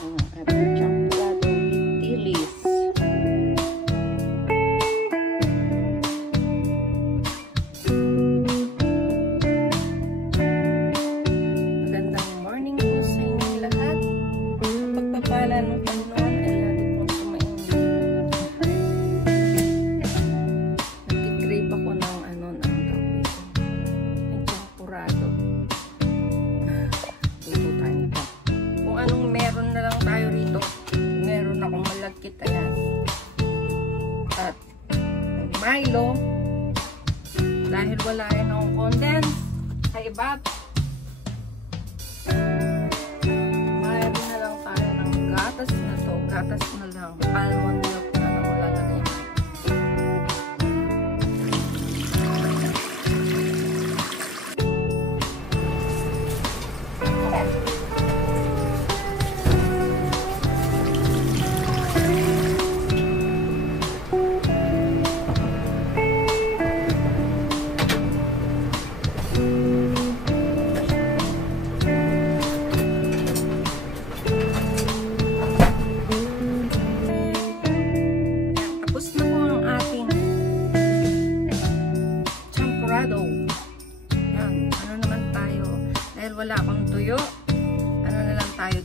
Apple champurrado with dilis. Magandang morning po sa inyong lahat. Ang pagpapala ng Panginoon ay lagi pong sumainyo. Nag-crave ako ng ng champurrado. Luto tayo nito. Kung anong meron na lang tayo rito. Meron akong malagkit, ayan. At Milo. Dahil wala yan akong condense sa iba't. Mayroon na lang tayo ng gatas na to. Gatas na lang. Almond milk na lang wala lagyan. Yan, ano naman tayo, dahil wala akong tuyo, ano na lang tayo,